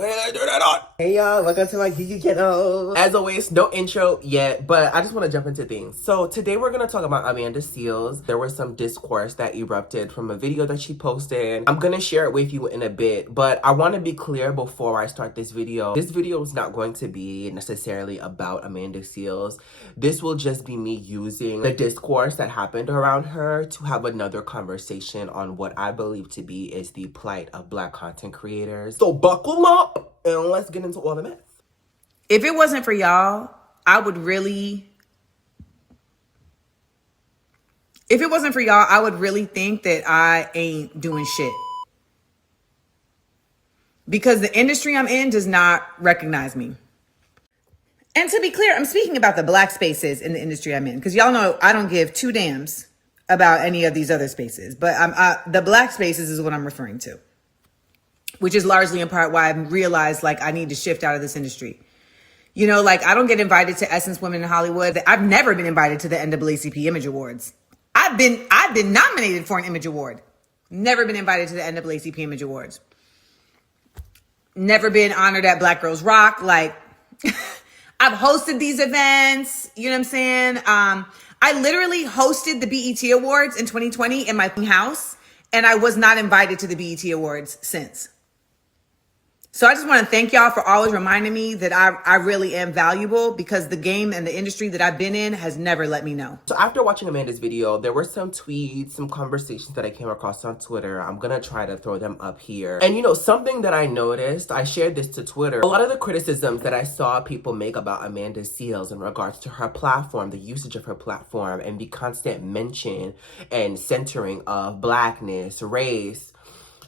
Hey y'all, welcome to my YouTube channel. As always, no intro yet, but I just want to jump into things. So today we're going to talk about Amanda Seales. There was some discourse that erupted from a video that she posted. I'm going to share it with you in a bit, but I want to be clear before I start this video. This video is not going to be necessarily about Amanda Seales. This will just be me using the discourse that happened around her to have another conversation on what I believe to be is the plight of Black content creators. So buckle up and let's get into all the mess. If it wasn't for y'all, I would really think that I ain't doing shit. Because the industry I'm in does not recognize me. And to be clear, I'm speaking about the Black spaces in the industry I'm in. Because y'all know I don't give two damns about any of these other spaces. But the Black spaces is what I'm referring to. Which is largely in part why I realized like I need to shift out of this industry. You know, like I don't get invited to Essence Women in Hollywood. I've never been invited to the NAACP Image Awards. I've been nominated for an Image Award. Never been invited to the NAACP Image Awards. Never been honored at Black Girls Rock. Like I've hosted these events. You know what I'm saying? I literally hosted the BET Awards in 2020 in my house, and I was not invited to the BET Awards since. So I just want to thank y'all for always reminding me that I really am valuable, because the game and the industry that I've been in has never let me know. So after watching Amanda's video, there were some tweets, some conversations that I came across on Twitter. I'm going to try to throw them up here. And you know, something that I noticed, I shared this to Twitter. A lot of the criticisms that I saw people make about Amanda Seales in regards to her platform, the usage of her platform, and the constant mention and centering of Blackness, race,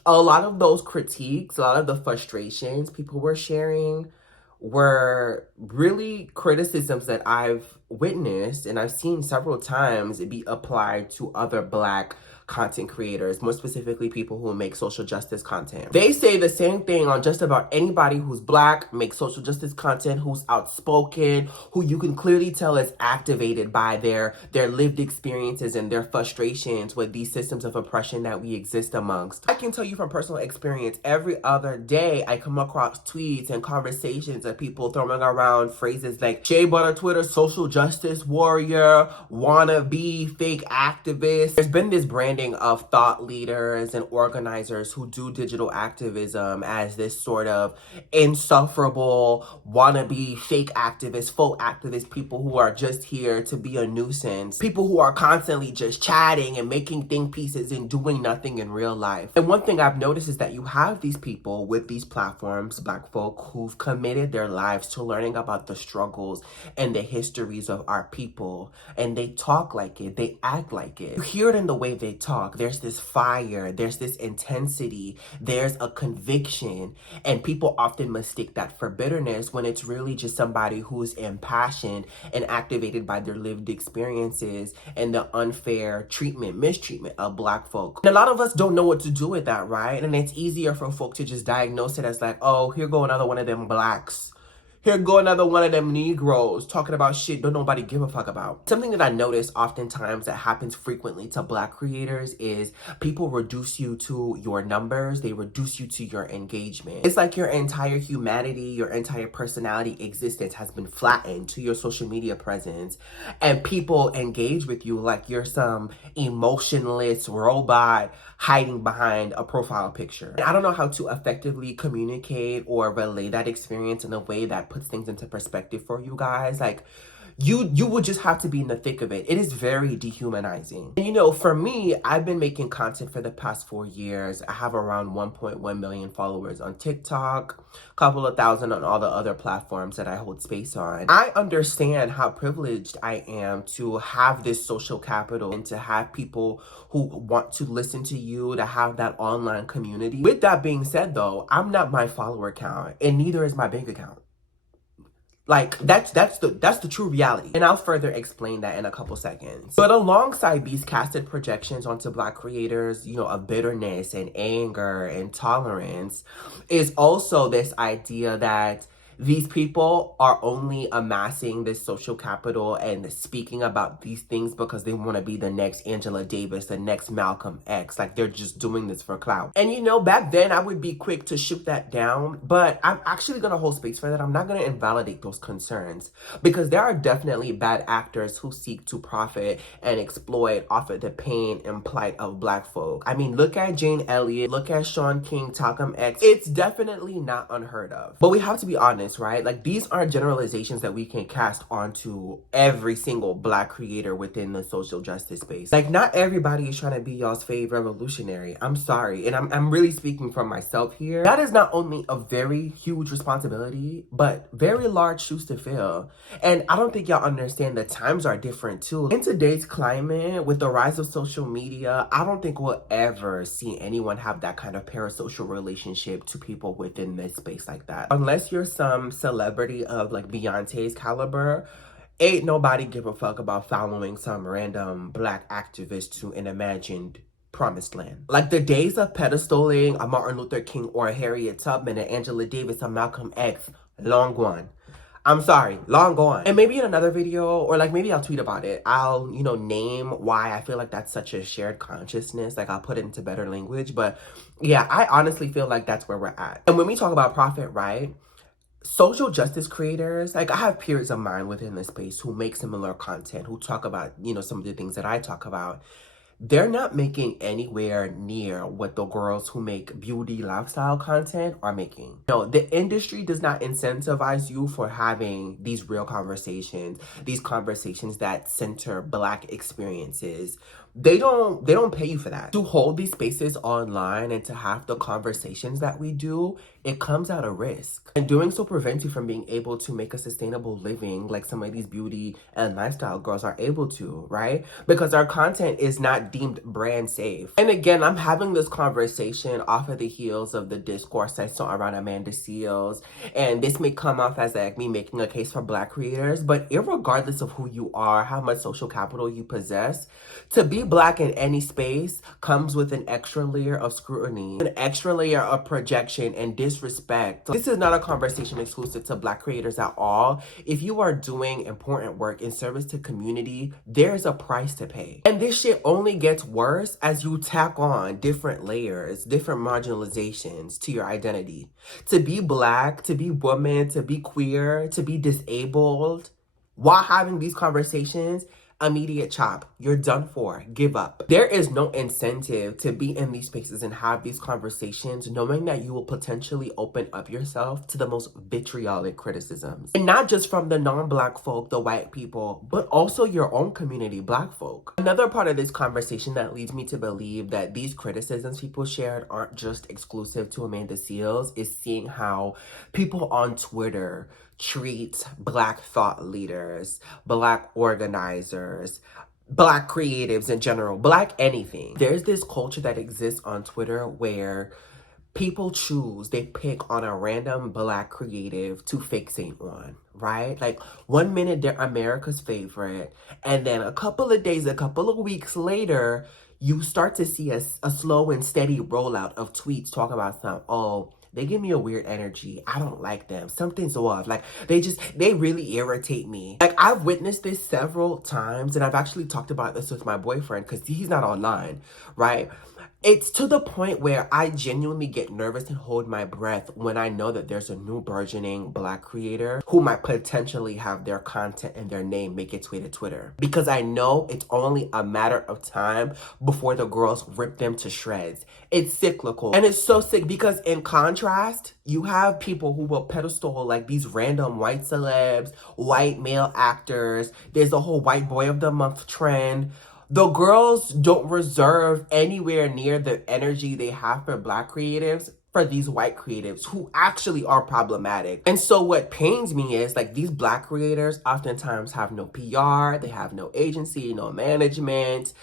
a lot of those critiques, a lot of the frustrations people were sharing were really criticisms that I've witnessed and I've seen several times be applied to other Black content creators, more specifically people who make social justice content. They say the same thing on just about anybody who's Black, makes social justice content, who's outspoken, who you can clearly tell is activated by their lived experiences and their frustrations with these systems of oppression that we exist amongst. I can tell you from personal experience, every other day I come across tweets and conversations of people throwing around phrases like Shea Butter Twitter, social justice warrior, wannabe, fake activist. There's been this branding of thought leaders and organizers who do digital activism as this sort of insufferable, wannabe, fake activists, faux activists, people who are just here to be a nuisance, people who are constantly just chatting and making think pieces and doing nothing in real life. And one thing I've noticed is that you have these people with these platforms, Black folk, who've committed their lives to learning about the struggles and the histories of our people, and they talk like it, they act like it. You hear it in the way they talk. There's this fire, there's this intensity, there's a conviction, and people often mistake that for bitterness when it's really just somebody who's impassioned and activated by their lived experiences and the unfair treatment, mistreatment of Black folk. And a lot of us don't know what to do with that, right? And it's easier for folk to just diagnose it as like, oh, here go another one of them Blacks. Here go another one of them Negroes talking about shit don't nobody give a fuck about. Something that I notice oftentimes that happens frequently to Black creators is people reduce you to your numbers. They reduce you to your engagement. It's like your entire humanity, your entire personality existence has been flattened to your social media presence. And people engage with you like you're some emotionless robot hiding behind a profile picture. And I don't know how to effectively communicate or relay that experience in a way that puts things into perspective for you guys. Like, you would just have to be in the thick of it. It is very dehumanizing. And you know, for me, I've been making content for the past 4 years. I have around 1.1 million followers on TikTok, a couple of thousand on all the other platforms that I hold space on. I understand how privileged I am to have this social capital and to have people who want to listen to you, to have that online community. With that being said though, I'm not my follower count, and neither is my bank account. Like, that's the true reality. And I'll further explain that in a couple seconds. But alongside these casted projections onto Black creators, you know, of bitterness and anger and tolerance, is also this idea that These people are only amassing this social capital and speaking about these things because they want to be the next Angela Davis, the next Malcolm X. Like, they're just doing this for clout. And you know, back then I would be quick to shoot that down, but I'm actually going to hold space for that. I'm not going to invalidate those concerns because there are definitely bad actors who seek to profit and exploit off of the pain and plight of Black folk. I mean, look at Jane Elliott, look at Sean King, Malcolm X. It's definitely not unheard of. But we have to be honest, right? Like, these aren't generalizations that we can cast onto every single Black creator within the social justice space. Like, not everybody is trying to be y'all's fave revolutionary. I'm sorry. And I'm really speaking for myself here. That is not only a very huge responsibility, but very large shoes to fill. And I don't think y'all understand the times are different too. In today's climate, with the rise of social media, I don't think we'll ever see anyone have that kind of parasocial relationship to people within this space like that. Unless you're some celebrity of like Beyonce's caliber, ain't nobody give a fuck about following some random Black activist to an imagined promised land. Like, the days of pedestaling a Martin Luther King or a Harriet Tubman, and Angela Davis, or Malcolm X, long gone. I'm sorry, long gone. And maybe in another video, or like maybe I'll tweet about it, I'll, you know, name why I feel like that's such a shared consciousness. Like, I'll put it into better language. But yeah, I honestly feel like that's where we're at. And when we talk about profit, right? Social justice creators, like, I have peers of mine within this space who make similar content, who talk about, you know, some of the things that I talk about. They're not making anywhere near what the girls who make beauty lifestyle content are making. No, the industry does not incentivize you for having these real conversations, these conversations that center Black experiences. They don't pay you for that. To hold these spaces online and to have the conversations that we do, it comes at a risk. And doing so prevents you from being able to make a sustainable living like some of these beauty and lifestyle girls are able to, right? Because our content is not deemed brand safe. And again, I'm having this conversation off of the heels of the discourse I saw around Amanda Seales. And this may come off as like me making a case for Black creators, but irregardless of who you are, how much social capital you possess, to be Black in any space comes with an extra layer of scrutiny, an extra layer of projection and disrespect. This is not a conversation exclusive to Black creators at all. If you are doing important work in service to community, there's a price to pay. And this shit only gets worse as you tack on different layers, different marginalizations to your identity. To be Black, to be woman, to be queer, to be disabled, while having these conversations, immediate chop. You're done for. Give up. There is no incentive to be in these spaces and have these conversations knowing that you will potentially open up yourself to the most vitriolic criticisms. And not just from the non-Black folk, the white people, but also your own community, Black folk. Another part of this conversation that leads me to believe that these criticisms people shared aren't just exclusive to Amanda Seales is seeing how people on Twitter treat Black thought leaders, Black organizers, Black creatives in general, Black anything. There's this culture that exists on Twitter where people they pick on a random Black creative to fixate on, right? Like, 1 minute they're America's favorite, and then a couple of weeks later, you start to see a slow and steady rollout of tweets talking about they give me a weird energy. I don't like them. Something's off. Like, they really irritate me. Like, I've witnessed this several times, and I've actually talked about this with my boyfriend because he's not online, right? It's to the point where I genuinely get nervous and hold my breath when I know that there's a new burgeoning Black creator who might potentially have their content and their name make its way to Twitter. Because I know it's only a matter of time before the girls rip them to shreds. It's cyclical. And it's so sick because in contrast, you have people who will pedestal like these random white celebs, white male actors. There's a whole white boy of the month trend. The girls don't reserve anywhere near the energy they have for Black creatives for these white creatives who actually are problematic. And so what pains me is like these Black creators oftentimes have no PR, they have no agency, no management,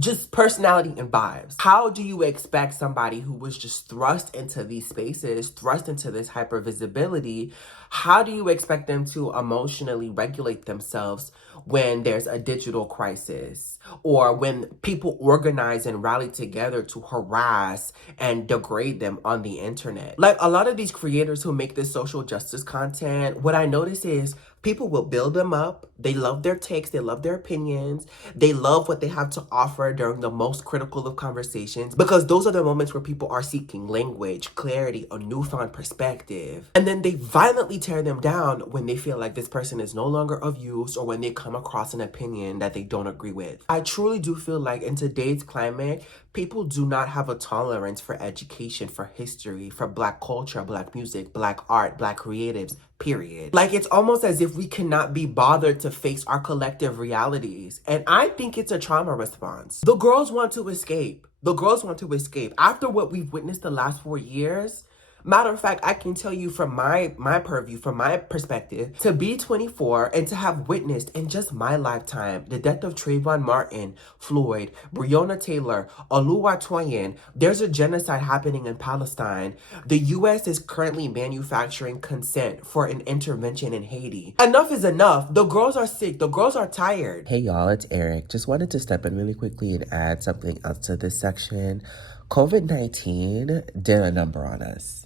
just personality and vibes. How do you expect somebody who was just thrust into these spaces, thrust into this hypervisibility, how do you expect them to emotionally regulate themselves when there's a digital crisis? or when people organize and rally together to harass and degrade them on the internet. Like a lot of these creators who make this social justice content, what I notice is people will build them up. They love their takes, they love their opinions, they love what they have to offer during the most critical of conversations, because those are the moments where people are seeking language, clarity, a newfound perspective. And then they violently tear them down when they feel like this person is no longer of use, or when they come across an opinion that they don't agree with. I truly do feel like in today's climate, people do not have a tolerance for education, for history, for Black culture, Black music, Black art, Black creatives, period. Like, it's almost as if we cannot be bothered to face our collective realities. And I think it's a trauma response. The girls want to escape. The girls want to escape. After what we've witnessed the last 4 years, matter of fact, I can tell you from my purview, from my perspective, to be 24 and to have witnessed in just my lifetime the death of Trayvon Martin, Floyd, Breonna Taylor, Oluwatoyin. There's a genocide happening in Palestine. The U.S. is currently manufacturing consent for an intervention in Haiti. Enough is enough. The girls are sick. The girls are tired. Hey y'all, it's Eric. Just wanted to step in really quickly and add something else to this section. COVID-19 did a number on us.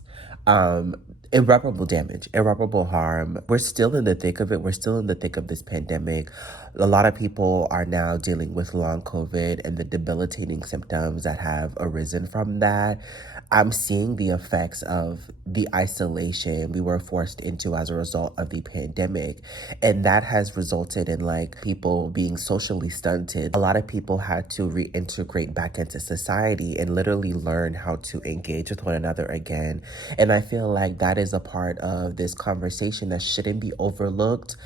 Irreparable damage, irreparable harm. We're still in the thick of it. We're still in the thick of this pandemic. A lot of people are now dealing with long COVID and the debilitating symptoms that have arisen from that. I'm seeing the effects of the isolation we were forced into as a result of the pandemic. And that has resulted in like people being socially stunted. A lot of people had to reintegrate back into society and literally learn how to engage with one another again. And I feel like that is a part of this conversation that shouldn't be overlooked.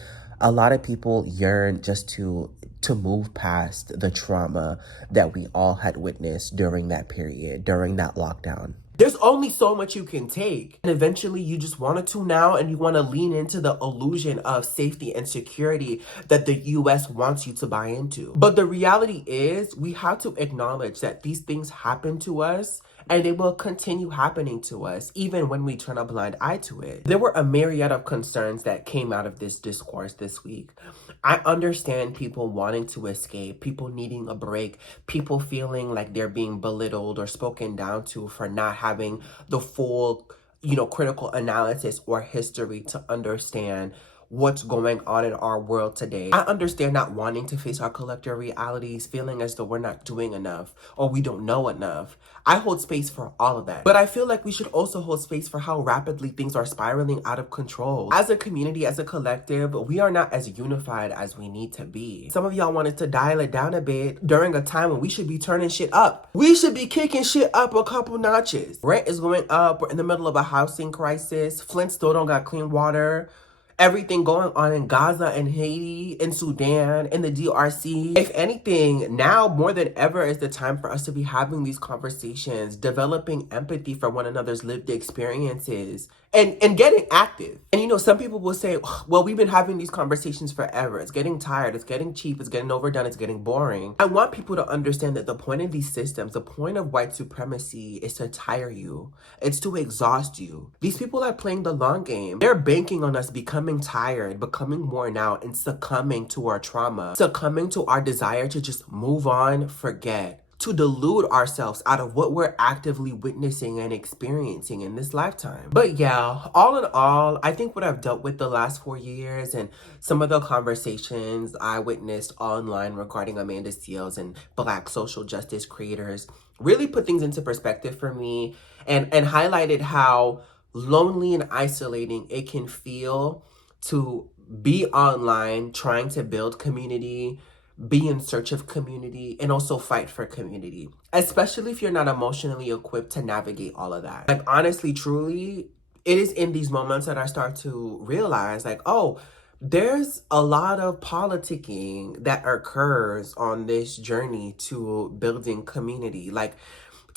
A lot of people yearn just to move past the trauma that we all had witnessed during that period, during that lockdown. There's only so much you can take. And eventually you just want to tune out and you want to lean into the illusion of safety and security that the US wants you to buy into. But the reality is we have to acknowledge that these things happen to us, and they will continue happening to us even when we turn a blind eye to it. There were a myriad of concerns that came out of this discourse this week. I understand people wanting to escape, people needing a break, people feeling like they're being belittled or spoken down to for not having the full, critical analysis or history to understand what's going on in our world today. I understand not wanting to face our collective realities, feeling as though we're not doing enough or we don't know enough. I hold space for all of that. But I feel like we should also hold space for how rapidly things are spiraling out of control. As a community, as a collective, we are not as unified as we need to be. Some of y'all wanted to dial it down a bit during a time when we should be turning shit up. We should be kicking shit up a couple notches. Rent is going up. We're in the middle of a housing crisis. Flint still don't got clean water. Everything going on in Gaza and Haiti, in Sudan, in the DRC. If anything, now more than ever is the time for us to be having these conversations, developing empathy for one another's lived experiences, and getting active. And some people will say, well, we've been having these conversations forever. It's getting tired, it's getting cheap, it's getting overdone, it's getting boring. I want people to understand that the point of these systems, the point of white supremacy is to tire you. It's to exhaust you. These people are playing the long game. They're banking on us becoming tired, becoming worn out, and succumbing to our trauma, succumbing to our desire to just move on, forget, to delude ourselves out of what we're actively witnessing and experiencing in this lifetime. But yeah, all in all, I think what I've dealt with the last 4 years and some of the conversations I witnessed online regarding Amanda Seales and Black social justice creators really put things into perspective for me and highlighted how lonely and isolating it can feel to be online trying to build community, be in search of community, and also fight for community, especially if you're not emotionally equipped to navigate all of that. Like, honestly, truly, it is in these moments that I start to realize, like, oh, there's a lot of politicking that occurs on this journey to building community. Like,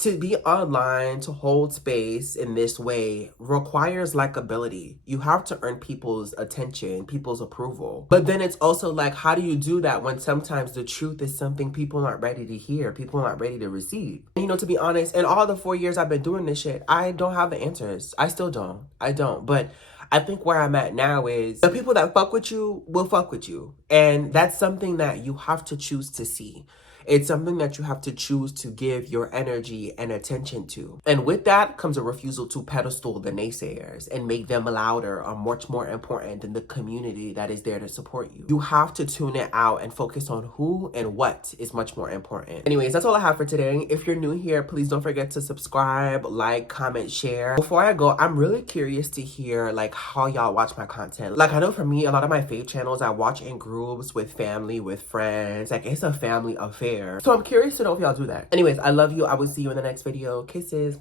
to be online, to hold space in this way requires likability. You have to earn people's attention, people's approval. But then it's also like, how do you do that when sometimes the truth is something people aren't ready to hear, people aren't ready to receive? And to be honest, in all the 4 years I've been doing this shit, I don't have the answers. I still don't. I don't. But I think where I'm at now is the people that fuck with you will fuck with you. And that's something that you have to choose to see. It's something that you have to choose to give your energy and attention to. And with that comes a refusal to pedestal the naysayers and make them louder or much more important than the community that is there to support you. You have to tune it out and focus on who and what is much more important. Anyways, that's all I have for today. If you're new here, please don't forget to subscribe, like, comment, share. Before I go, I'm really curious to hear like how y'all watch my content. Like I know for me, a lot of my fave channels I watch in groups with family, with friends. Like it's a family affair. So I'm curious to know if y'all do that. Anyways, I love you. I will see you in the next video. Kisses.